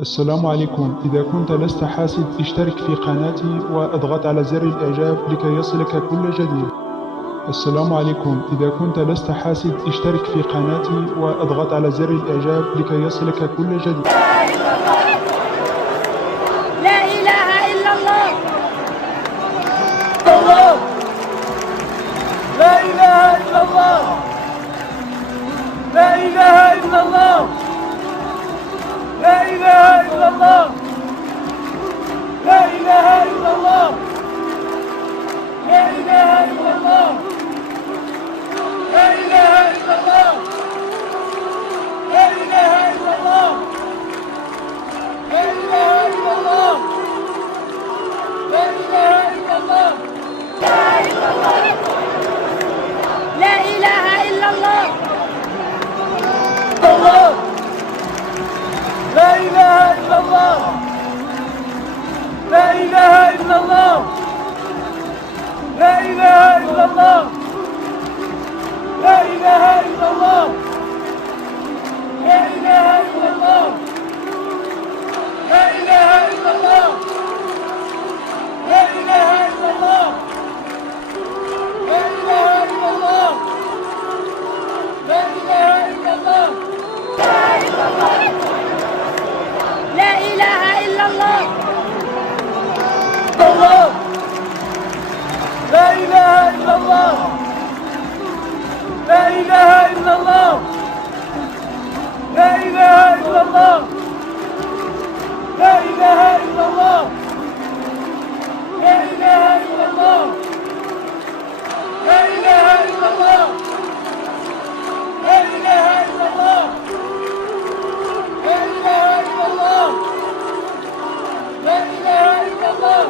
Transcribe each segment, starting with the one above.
السلام عليكم. إذا كنت لست حاسد اشترك في قناتي واضغط على زر الإعجاب لكي يصلك كل جديد. السلام عليكم. إذا كنت لست حاسد اشترك في قناتي واضغط على زر الإعجاب لكي يصلك كل جديد. لا إله إلا الله. الله لا إله إلا الله. لا إله إلا الله. لا إله إلا الله. لا إله إلا الله. لا إله إلا الله. لا إله إلا الله. لا إله إلا الله. لا إله إلا الله. لا إله إلا الله. لا إله إلا الله. الله لا إله إلا الله. لا إله إلا الله. لا إله إلا الله. لا إله إلا الله. لا إله إلا الله. لا إله إلا الله. لا إله إلا الله. لا إله إلا الله. لا إله إلا الله. لا إله إلا الله. الله لا إله إلا الله. لا إله إلا الله. لا إله إلا الله. لا إله إلا الله. لا إله إلا الله. لا إله إلا الله. لا إله إلا الله. لا إله إلا الله. لا إله إلا الله.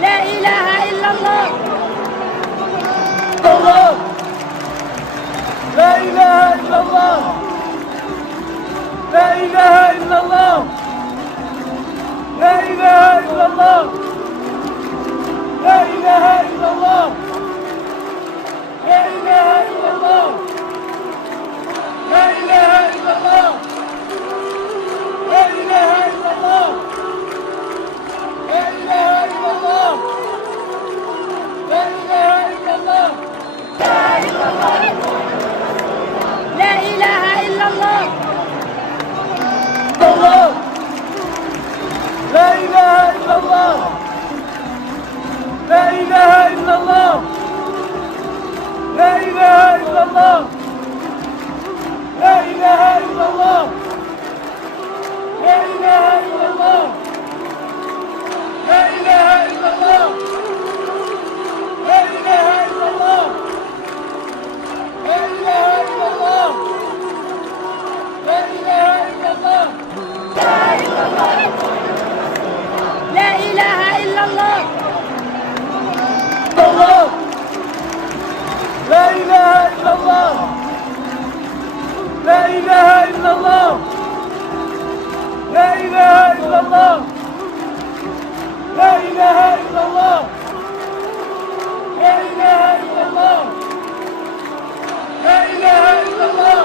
لا إله إلا الله. الله لا إله إلا الله. لا إله إلا الله. لا إله إلا الله. لا إله إلا الله. لا إله إلا الله. لا إله إلا الله. لا إله إلا الله. لا إله إلا الله. لا إله إلا الله. لا إله إلا الله. الله لا إله إلا الله. لا إله إلا الله. لا إله إلا الله. لا إله إلا الله. لا إله إلا الله. لا إله إلا الله. لا إله إلا الله. لا إله إلا الله. لا إله إلا الله. لا إله إلا الله. الله لا إله إلا الله. لا إله إلا الله. لا إله إلا الله. لا إله إلا الله. لا إله إلا الله. لا إله إلا الله.